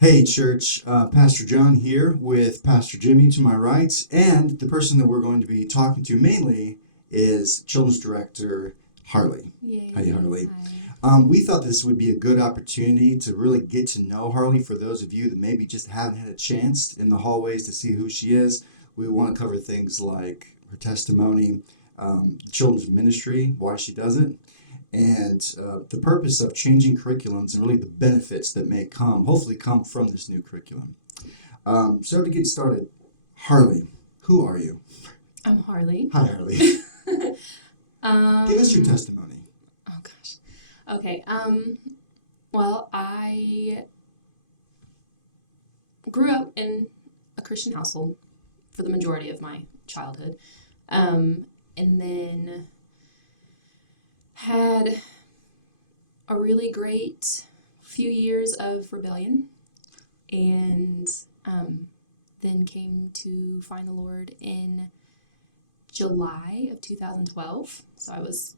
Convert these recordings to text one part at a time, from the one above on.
Hey, church. Pastor John here with Pastor Jimmy to my right, and the person that we're going to be talking to mainly is Children's Director Harley. Yay. Hi, Harley. Hi. We thought this would be a good opportunity to really get to know Harley for those of you that maybe just haven't had a chance in the hallways to see who she is. We want to cover things like her testimony, the children's ministry, why she does it, and the purpose of changing curriculums and really the benefits that may come, hopefully come from this new curriculum. So to get started, Harley, who are you? I'm Harley. Hi, Harley. Give us your testimony. Oh gosh. Okay. Well, I grew up in a Christian household for the majority of my childhood, and then had a really great few years of rebellion, and then came to find the Lord in July of 2012. So I was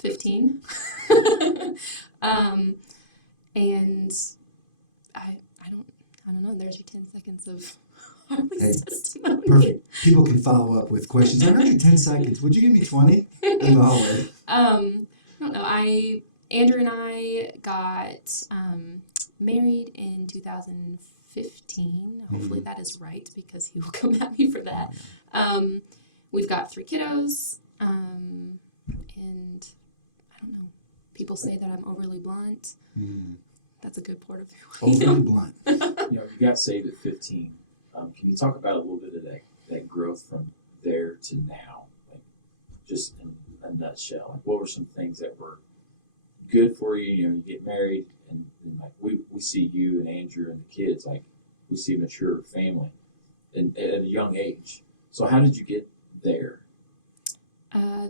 15. And I don't know, there's your 10 seconds of Harley's testimony. Perfect. People can follow up with questions. I heard you 10 seconds. Would you give me 20 in the hallway? I don't know. Andrew and I got married in 2015. Hopefully that is right, because he will come at me for that. We've got 3 kiddos, and I don't know. People say that I'm overly blunt. That's a good part of it. Overly blunt. You got saved at 15. Can you talk about a little bit of that growth from there to now? Like, just in a nutshell. Like, what were some things that were good for you? You get married, and like we see you and Andrew and the kids, like we see a mature family and at a young age. So how did you get there?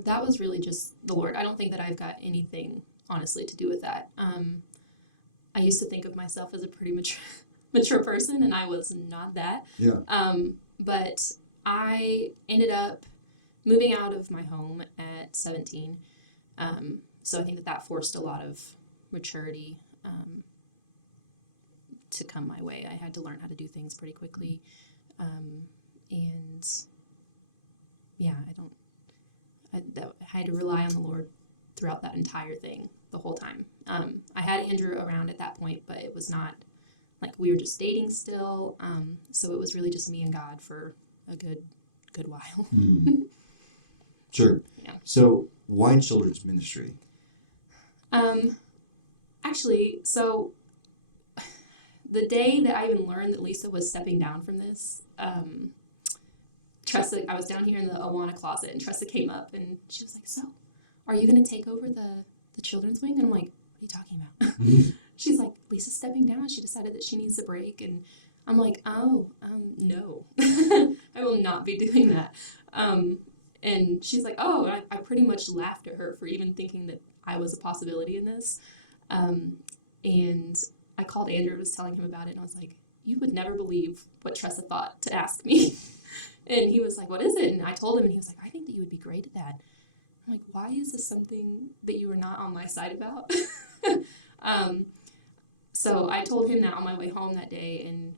That was really just the Lord. I don't think that I've got anything, honestly, to do with that. I used to think of myself as a pretty mature person, and I was not that. Yeah. But I ended up moving out of my home at 17. So I think that forced a lot of maturity to come my way. I had to learn how to do things pretty quickly. And yeah, I had to rely on the Lord throughout that entire thing, the whole time. I had Andrew around at that point, but it was not like we were just dating still. So it was really just me and God for a good while. Sure. Yeah. So why children's ministry? Actually, so the day that I even learned that Lisa was stepping down from this, Tressa, I was down here in the Awana closet, and Tressa came up and she was like, "So, are you going to take over the children's wing?" And I'm like, "What are you talking about?" She's like, "Lisa's stepping down. She decided that she needs a break." And I'm like, "Oh, no, I will not be doing that." And she's like, "Oh," I pretty much laughed at her for even thinking that I was a possibility in this. And I called Andrew, was telling him about it, and I was like, "You would never believe what Tressa thought to ask me." And he was like, "What is it?" And I told him, and he was like, "I think that you would be great at that." I'm like, "Why is this something that you are not on my side about?" So I told him that on my way home that day, and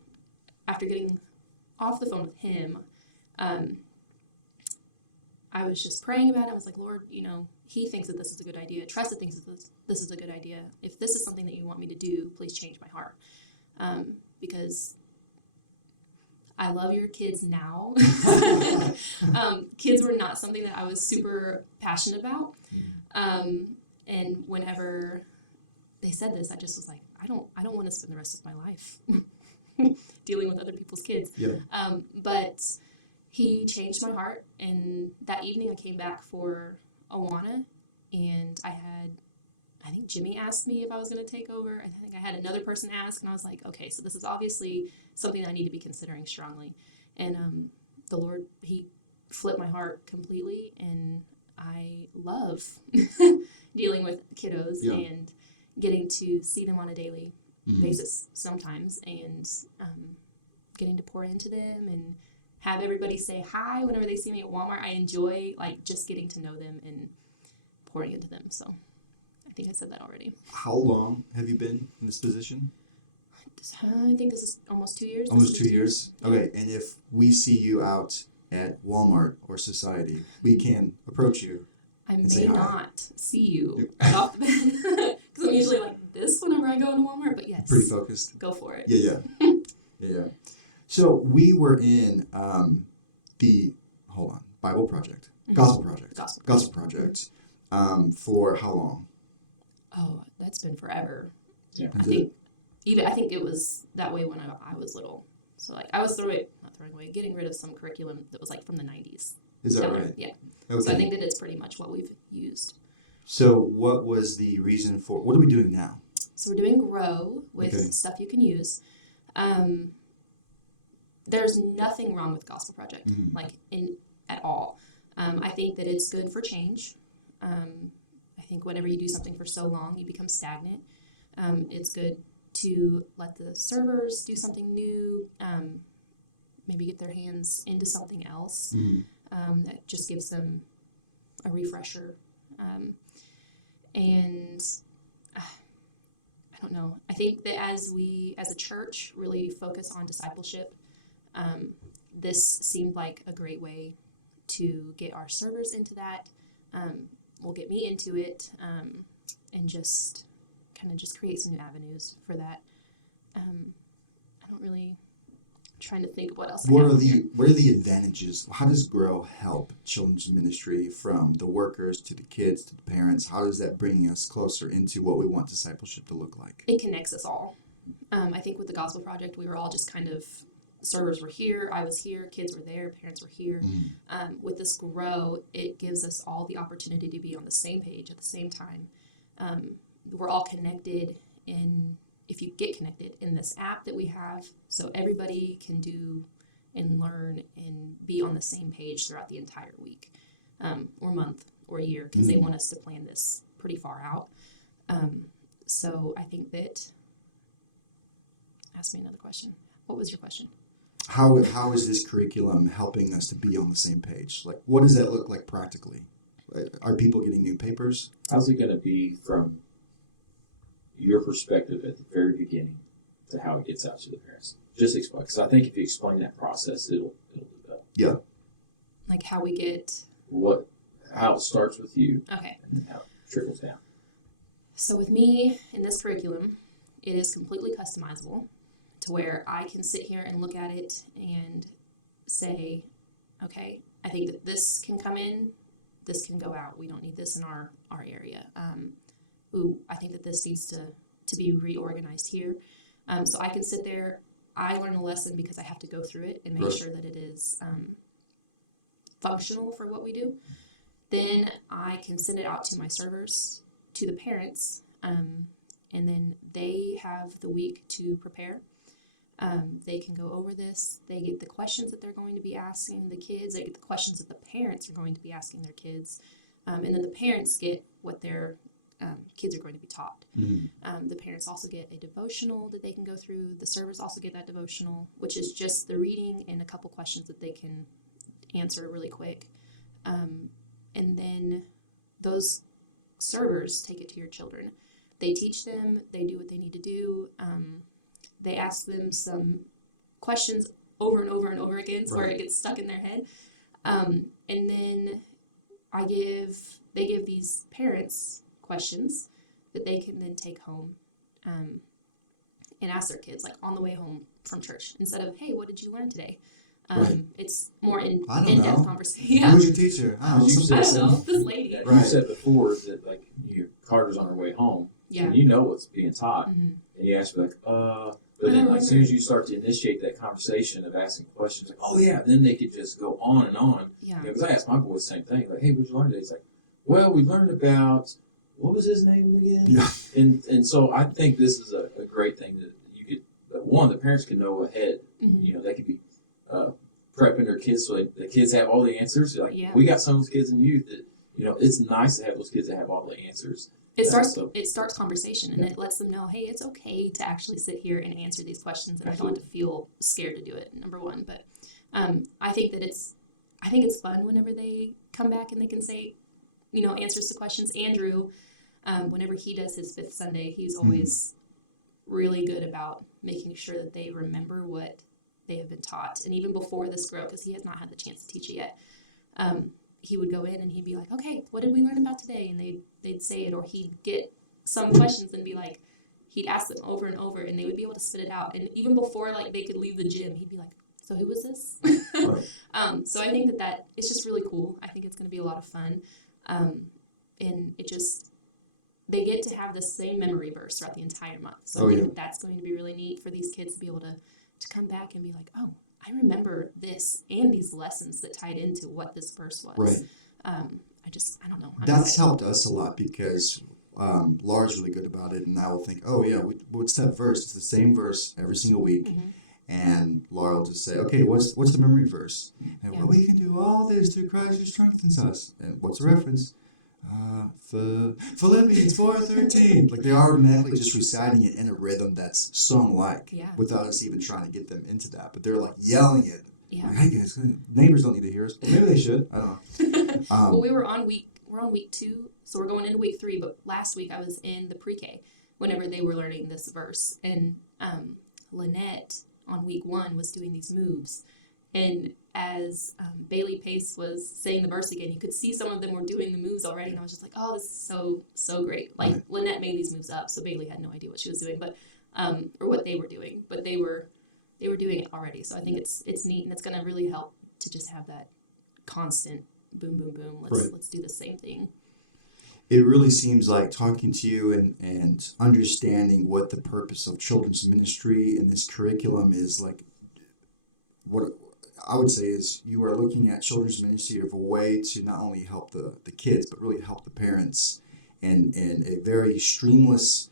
after getting off the phone with him, I was just praying about it. I was like, "Lord, he thinks that this is a good idea. Tressa thinks that this is a good idea. If this is something that you want me to do, please change my heart." Because I love your kids now. Kids were not something that I was super passionate about. And whenever they said this, I just was like, I don't want to spend the rest of my life dealing with other people's kids. Yeah. But he changed my heart, and that evening I came back for Awana, and I think Jimmy asked me if I was going to take over. I think I had another person ask, and I was like, okay, so this is obviously something I need to be considering strongly. And the Lord, he flipped my heart completely, and I love dealing with kiddos and getting to see them on a daily basis sometimes, and getting to pour into them and have everybody say hi whenever they see me at Walmart. I enjoy just getting to know them and pouring into them. So think I said that already. How long have you been in this position? I think this is almost 2 years. Almost 2 This is years? Yeah. Okay, and if we see you out at Walmart or Society, we can approach you. I and may say hi. not see you right off the bat because I'm usually like this whenever I go into Walmart. But yes, Pretty focused. go for it. Yeah. Yeah. So we were in Bible Project, Gospel Project, Gospel Project, for how long? Oh, that's been forever. Yeah. I think it was that way when I was little. So like I was getting rid of some curriculum that was like from the 90s. Is that right? Yeah. Okay. So I think that it's pretty much what we've used. So what was the reason for, what are we doing now? So we're doing Grow with stuff you can use. There's nothing wrong with Gospel Project, at all. I think that it's good for change. I think whenever you do something for so long, you become stagnant. It's good to let the servers do something new, maybe get their hands into something else that just gives them a refresher. And I don't know. I think that as we, as a church, really focus on discipleship, this seemed like a great way to get our servers into that. Will get me into it, and just kind of just create some new avenues for that. I don't really. I'm trying to think of what else. What are the advantages? How does Grow help children's ministry, from the workers to the kids to the parents? How does that bring us closer into what we want discipleship to look like? It connects us all. I think with the Gospel Project, we were all just kind of, servers were here, I was here, kids were there, parents were here. With this Grow, it gives us all the opportunity to be on the same page at the same time. We're all connected if you get connected in this app that we have, so everybody can do and learn and be on the same page throughout the entire week, or month, or year, because they want us to plan this pretty far out. So I think that, ask me another question. What was your question? How is this curriculum helping us to be on the same page? Like, what does that look like practically? Are people getting new papers? How's it going to be from your perspective at the very beginning to how it gets out to the parents? Just explain, because I think if you explain that process, it'll develop. Yeah. Like how we get... How it starts with you. Okay. And then how it trickles down. So with me in this curriculum, it is completely customizable to where I can sit here and look at it and say, okay, I think that this can come in, this can go out. We don't need this in our area. I think that this needs to be reorganized here. So I can sit there, I learn a lesson because I have to go through it and make sure that it is functional for what we do. Then I can send it out to my servers, to the parents, and then they have the week to prepare. They can go over this. They get the questions that they're going to be asking the kids. They get the questions that the parents are going to be asking their kids. And then the parents get what their kids are going to be taught. The parents also get a devotional that they can go through. The servers also get that devotional, which is just the reading and a couple questions that they can answer really quick. And then those servers take it to your children. They teach them. They do what they need to do. They ask them some questions over and over and over again, so where it gets stuck in their head. And then they give these parents questions that they can then take home and ask their kids, like on the way home from church, instead of, hey, what did you learn today? It's more in-depth conversation. Who was your teacher? I don't know. This lady. You said before that, like, Carter's on her way home. Yeah. And you know what's being taught. And you ask, like, but then as soon as you start to initiate that conversation of asking questions, like, oh yeah, then they could just go on and on. Yeah. Because I asked my boy the same thing, like, hey, what'd you learn today? He's like, well, we learned about, what was his name again? Yeah. And so I think this is a great thing that you could, the parents could know ahead. They could be prepping their kids so the kids have all the answers. Like, we got some of those kids in youth that, it's nice to have those kids that have all the answers. It starts conversation, and it lets them know, hey, it's okay to actually sit here and answer these questions, and I don't have to feel scared to do it, number one. But I think it's fun whenever they come back and they can say, answers to questions. Andrew, Whenever he does his fifth Sunday, he's always really good about making sure that they remember what they have been taught. And even before this growth, because he has not had the chance to teach it yet, he would go in and he'd be like, okay, what did we learn about today? And they'd say it, or he'd get some questions and be like, he'd ask them over and over, and they would be able to spit it out. And even before like they could leave the gym, he'd be like, so who was this? Right. So I think that it's just really cool. I think it's going to be a lot of fun. And it just, they get to have the same memory verse throughout the entire month. So I think that that's going to be really neat for these kids to be able to come back and be like, oh, I remember this and these lessons that tied into what this verse was. Right. I don't know. That's helped us a lot because Laura's really good about it, and I will think, oh yeah, what's that verse? It's the same verse every single week. Mm-hmm. And Laura will just say, okay, what's the memory verse? And well, we can do all this through Christ who strengthens us. And what's the reference? Philippians 4:13. Like they're automatically just reciting it in a rhythm that's song-like without us even trying to get them into that. But they're like yelling it. Yeah. Like, hey guys, neighbors don't need to hear us. Well, maybe they should. I don't know. Well, we're on week 2, so we're going into week 3. But last week I was in the pre-K whenever they were learning this verse, and Lynette on week 1 was doing these moves, and as Bailey Pace was saying the verse again, you could see some of them were doing the moves already, and I was just like, oh, this is so great. Like Lynette made these moves up, so Bailey had no idea what she was doing, but or what they were doing, but they were doing it already. So I think it's neat, and it's going to really help to just have that constant boom boom boom. Let's do the same thing. It really seems like talking to you and understanding what the purpose of children's ministry and this curriculum is, like, what I would say is you are looking at children's ministry of a way to not only help the kids, but really help the parents in a very streamless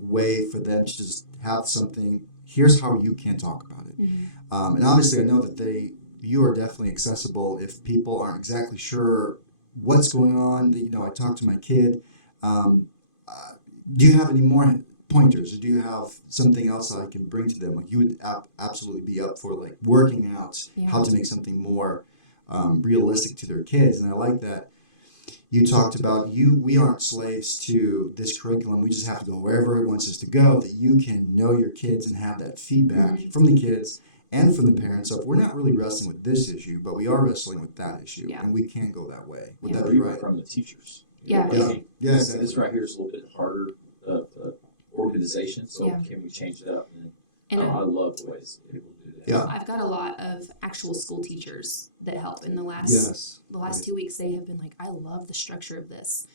way for them to just have something. Here's how you can talk about it. Mm-hmm. And obviously I know that you are definitely accessible if people aren't exactly sure what's going on. I talked to my kid. Do you have any more pointers, or do you have something else I can bring to them? Like you would absolutely be up for like working out how to make something more realistic to their kids. And I like that you talked about we aren't slaves to this curriculum. We just have to go wherever it wants us to go, that you can know your kids and have that feedback from the kids and from the parents of, we're not really wrestling with this issue, but we are wrestling with that issue, and we can go that way. Would that be right? From the teachers. Exactly. This right here is a little bit harder organization, so can we change it up? And I love the ways able to do that. Yeah. I've got a lot of actual school teachers that help. In the last 2 weeks, they have been like, I love the structure of this.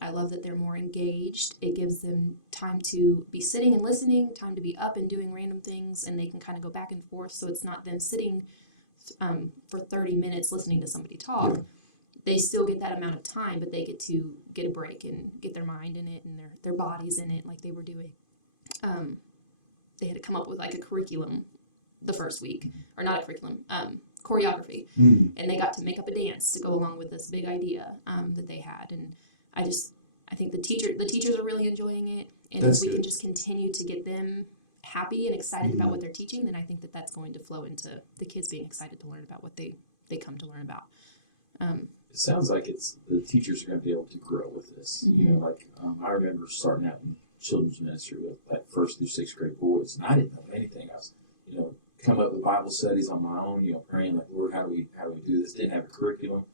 I love that they're more engaged. It gives them time to be sitting and listening, time to be up and doing random things, and they can kind of go back and forth. So it's not them sitting for 30 minutes listening to somebody talk. Yeah. They still get that amount of time, but they get to get a break and get their mind in it and their bodies in it, like they were doing. They had to come up with like a curriculum the first week, or not a curriculum, choreography, and they got to make up a dance to go along with this big idea that they had. And I think the teachers are really enjoying it, and if we can just continue to get them happy and excited about what they're teaching, then I think that's going to flow into the kids being excited to learn about what they come to learn about. It sounds like the teachers are going to be able to grow with this. Mm-hmm. I remember starting out in children's ministry with like 1st through 6th grade boys, and I didn't know anything. I was, come up with Bible studies on my own, praying like, Lord, how do we do this? Didn't have a curriculum,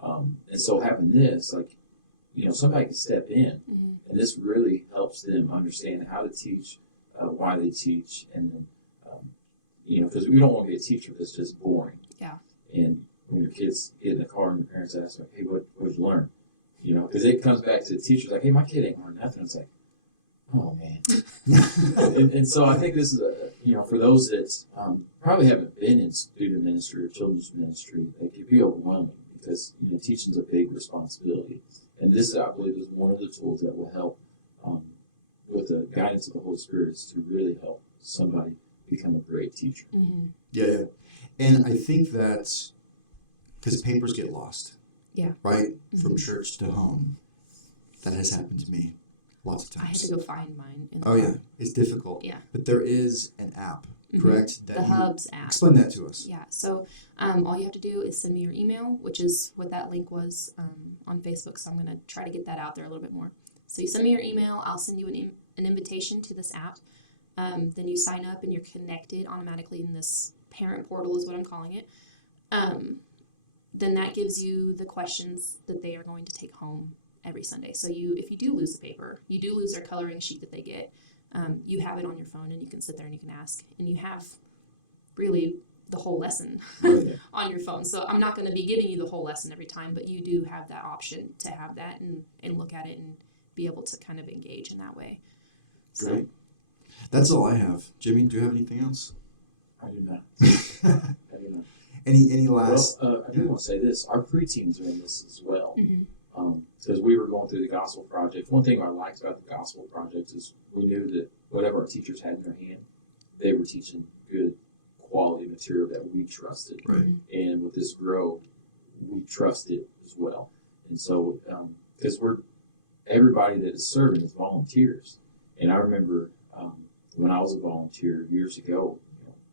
and so having this, like, somebody can step in, and this really helps them understand how to teach, why they teach, and then, because we don't want to be a teacher that's just boring. Yeah. And when your kids get in the car and the parents ask, like, hey, what did you learn? Because it comes back to the teachers like, hey, my kid ain't learned nothing. It's like, oh man. and so I think this is for those that probably haven't been in student ministry or children's ministry, it can be overwhelming because teaching's a big responsibility. And this, I believe, is one of the tools that will help with the guidance of the Holy Spirit to really help somebody become a great teacher. Mm-hmm. Yeah. And I think that's because papers get lost. Yeah. Right? Mm-hmm. From church to home. That has happened to me lots of times. I had to go find mine. Yeah. It's difficult. Yeah. But there is an app, correct? The Hubs app. Explain that to us. Yeah. So all you have to do is send me your email, which is what that link was on Facebook. So I'm going to try to get that out there a little bit more. So you send me your email, I'll send you an invitation to this app. Then you sign up and you're connected automatically in this parent portal is what I'm calling it. Then that gives you the questions that they are going to take home every Sunday. So if you do lose the paper, you do lose their coloring sheet that they get, you have it on your phone and you can sit there and you can ask. And you have really the whole lesson on your phone. So I'm not going to be giving you the whole lesson every time, but you do have that option to have that and look at it and be able to kind of engage in that way. So. Great. That's all I have. Jimmy, do you have anything else? I do not. I do not. Any last? Well, I do want to say this. Our pre-teams are in this as well. Mm-hmm. Because we were going through the gospel project. One thing I liked about the gospel project is we knew that whatever our teachers had in their hand, they were teaching good quality material that we trusted. Right. And with this grow, we trust it as well. And so, because everybody that is serving is volunteers. And I remember when I was a volunteer years ago,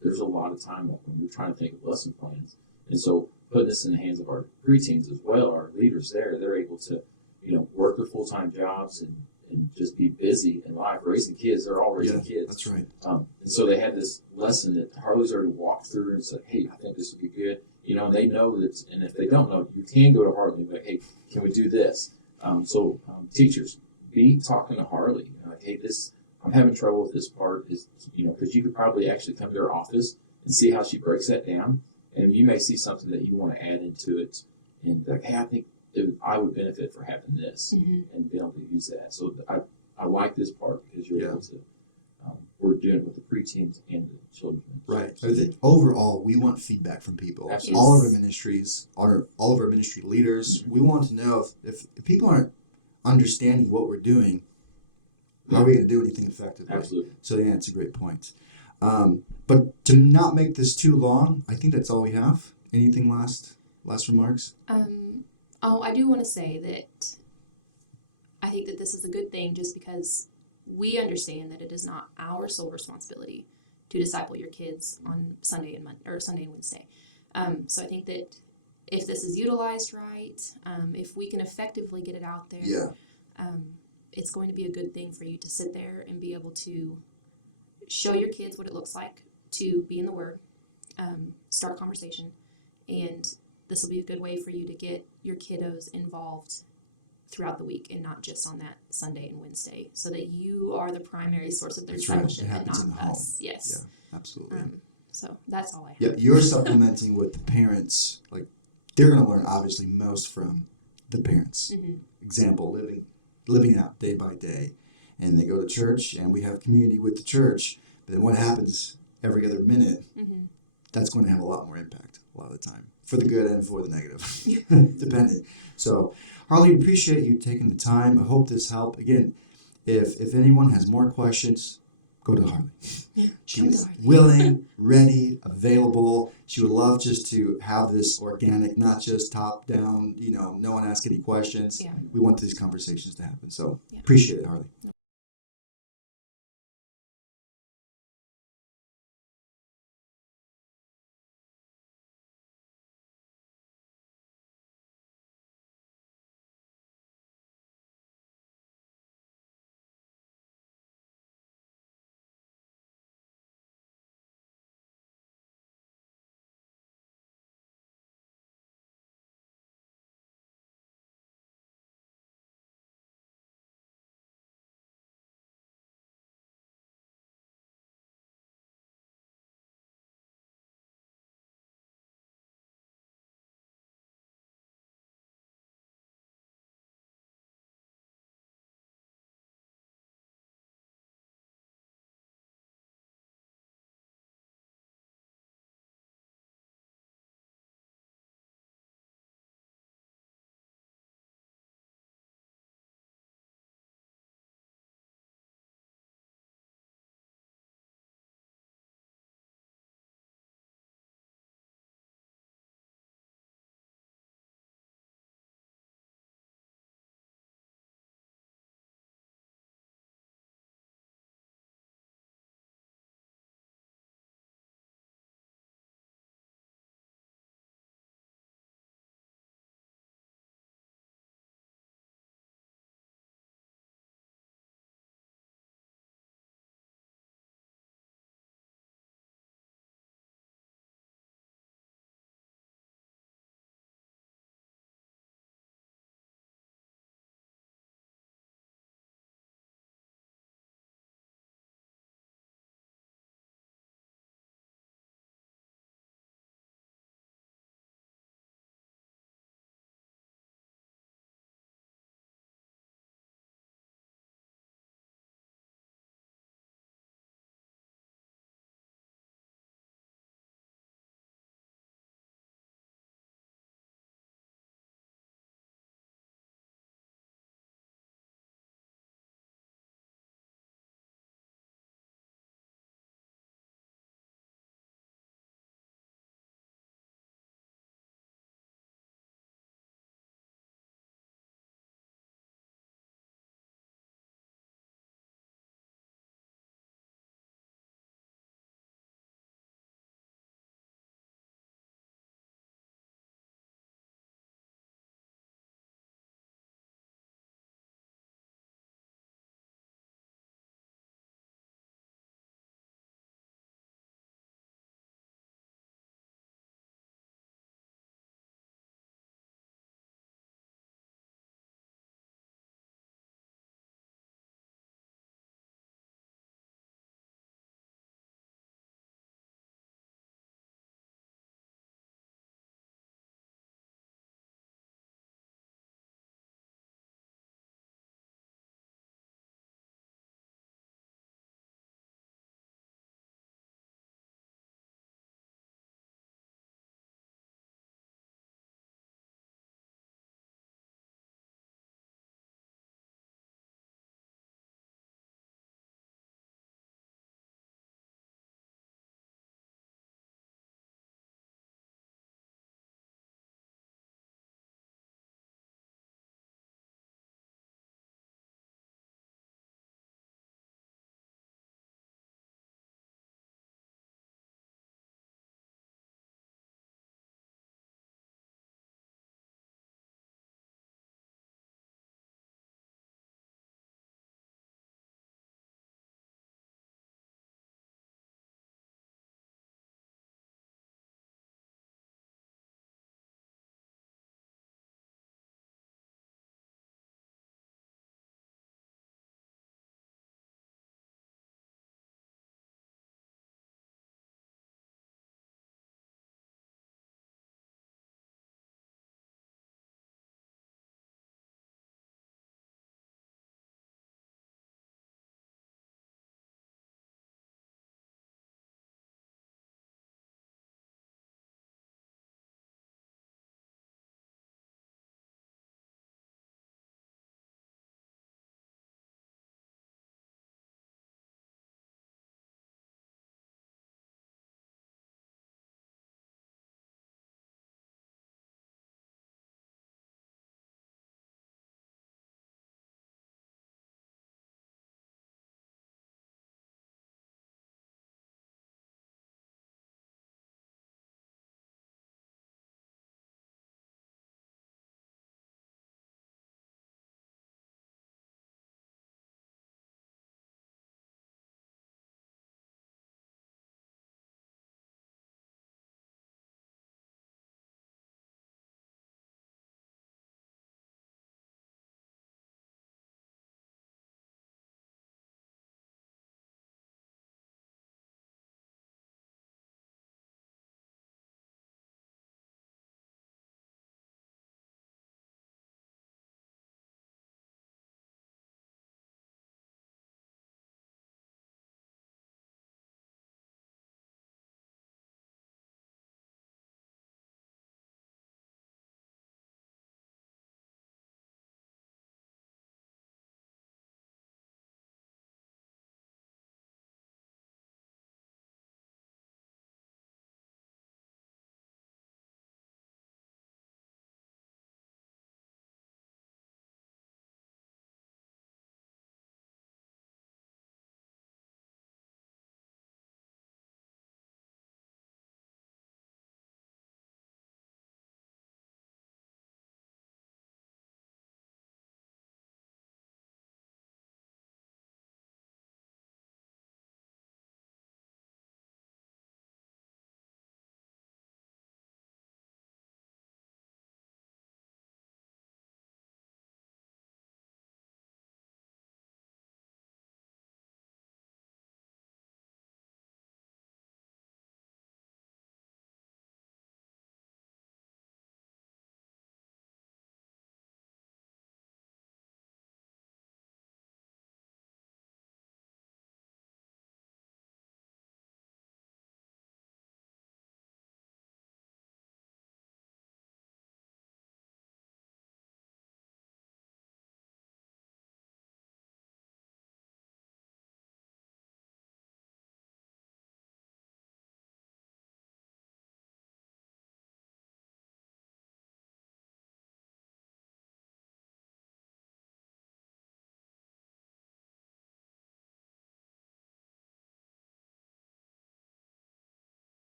there's a lot of time when we're trying to think of lesson plans. And so putting this in the hands of our pre-teens as well, our leaders there, they're able to, work their full-time jobs and just be busy in life, raising kids. They're all raising kids. That's right. And so they had this lesson that Harley's already walked through and said, hey, I think this would be good. And they know that, and if they don't know, you can go to Harley and be like, hey, can we do this? Teachers, be talking to Harley. Like, hey, I'm having trouble with this part, because you could probably actually come to her office and see how she breaks that down. And you may see something that you want to add into it and be like, hey, I think I would benefit for having this and be able to use that. So I like this part because you're able to, we're doing it with the preteens and the children. Right. I think overall, we want feedback from people. Absolutely. All of our ministries, all of our ministry leaders, we want to know if people aren't understanding what we're doing, how are we going to do anything effectively? Absolutely. So yeah, it's a great point. But to not make this too long, I think that's all we have. Anything last remarks? I do want to say that I think that this is a good thing just because we understand that it is not our sole responsibility to disciple your kids on Sunday and Wednesday. So I think that if this is utilized right, if we can effectively get it out there, it's going to be a good thing for you to sit there and be able to show your kids what it looks like to be in the Word, start conversation, and this will be a good way for you to get your kiddos involved throughout the week and not just on that Sunday and Wednesday, so that you are the primary source of their discipleship and not us. Yes. Yeah, absolutely. So that's all I have. Yep, you're supplementing with the parents. Like, they're going to learn obviously most from the parents. Example, living out day by day. And they go to church, and we have community with the church. But then what happens every other minute, that's going to have a lot more impact a lot of the time, for the good and for the negative, depending. So, Harley, appreciate you taking the time. I hope this helped. Again, if anyone has more questions, go to Harley. She's willing, ready, available. She would love just to have this organic, not just top down, no one ask any questions. Yeah. We want these conversations to happen. So appreciate it, Harley.